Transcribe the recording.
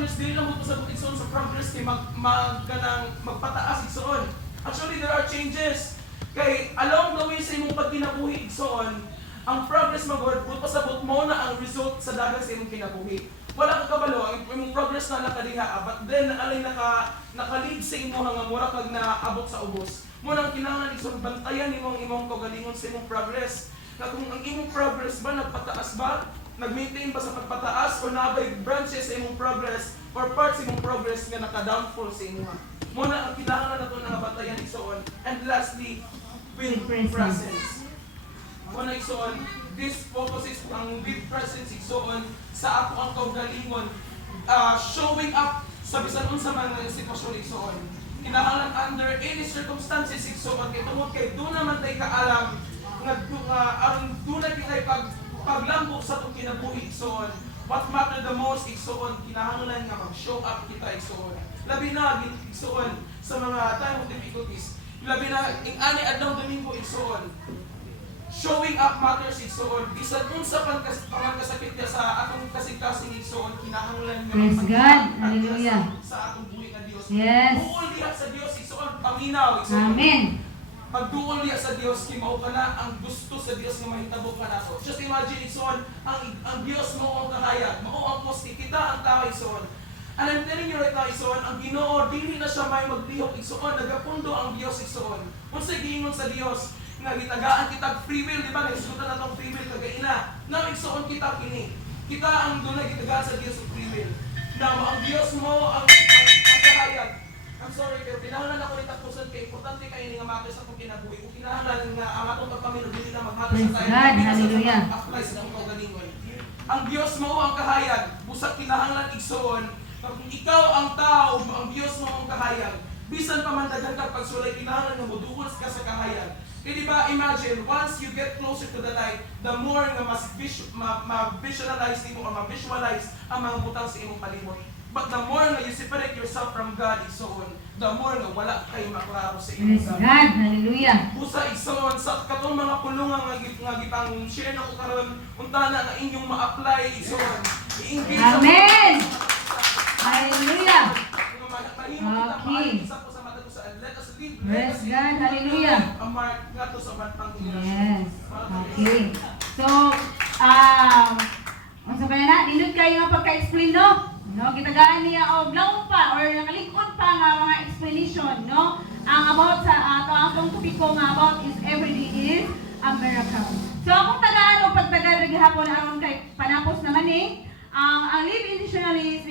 progress dili lang mo sa igsoon sa progress kay magpataas igsoon. Actually there are changes. Kay along the way sa imong pagkinabuhi igsoon, ang progress magod pasabot mo na ang result sa dagan sa imong kinabuhi. Wala ka kabalo ang imong progress na nakadiha, but then alay naka-lead sa imo hanggang mura kag naabot sa ubos. Mo nang kinahanglan igsoon bantayan imong kaugalingon sa imong progress. Na kung ang imong progress ba nagpataas ba, nag-maintain ba sa pagpataas o nabay branches sa imong progress or parts sa imong progress nga naka-downfall sa imong. Muna ang kinahanglan nato nga batayan igsoon. And lastly, with presence. Muna igsoon, this focuses ang with presence igsoon sa ato ang kaugalingon, showing up sa bisan unsa man nga sitwasyon igsoon. Kinahanglan under any circumstances igsoon kay tungod kay do naman tay kaalam nga ang dunay kitay paglambok sa itong kinabuhi igsoon. What matter the most igsoon, kinahanglan nga mag-show up kita igsoon. Labi na igsoon sa mga time of difficulties. Labi na ani adlaw Domingo igsoon. Showing up matters igsoon. Bisan unsa pan kasakit niya sa atong kasing-kasing igsoon, kinahanglan nga praise God. Hallelujah. Sa atong buhi nga Dios. Yes. Buol diha sa Dios igsoon, paminaw igsoon. Amen. Pagduol niya sa Dios, kay mao kana ang gusto sa Dios nga mahitabo ka nato. Just imagine igsoon, ang Dios mao ang kahayag, mao ang posti kita ang tao igsoon. And I'm telling you right now igsoon, ang Ginoo dili na siya may maglihok igsoon, nagapundo ang Dios igsoon. Unsay giingon sa Dios nga gitagaan kita free will, di ba? Nagsutan na tong free will kagaina. Now igsoon kita kini. Kita ang dunay gitagaan sa Dios og free will. Now ang Dios mo ang kahayag. I'm sorry, pero kinahanglan ako ni tapusan kay importante kayo nga mato sa itong kinabuhi. Kung kinahanglan nga ang atong pagpamilya dili na magmato sa tayo. Hallelujah. Apply sa itong kaugalingon. Ang Dios mo ang kahayag, busak kinahanglan igsoon. Kung ikaw ang tao, ang Dios mo ang kahayag, bisan pa man daghan ka pagsulay, kinahanglan nga moduol ka sa kahayag. Kaya di ba, imagine, once you get closer to the light, the more nga ma-visualize mo or ma-visualize ang mga butang sa imong palimot. But the more nga you separate yourself from God, igsoon, the more nga wala kayo maklaro sa imong Praise God. Hallelujah. Busa igsoon sa katong mga kulungan nga gipang share na ko karon, unta na nga inyong ma-apply igsoon. I-engage Amen. Hallelujah. Okay. Let us live. Praise God. Hallelujah. A mark nga to sa bantang Yes. Okay. So, ang sabi na, nindot kayo nga pagka-explain, no? No, gitagaan niya og laom pa or nakalikod pa nga mga explanation, no? Ang about sa atong topiko nga about is everyday is a miracle. So akong tagaan o pagtagal gihapon aron kay panapos naman ang live intentionally is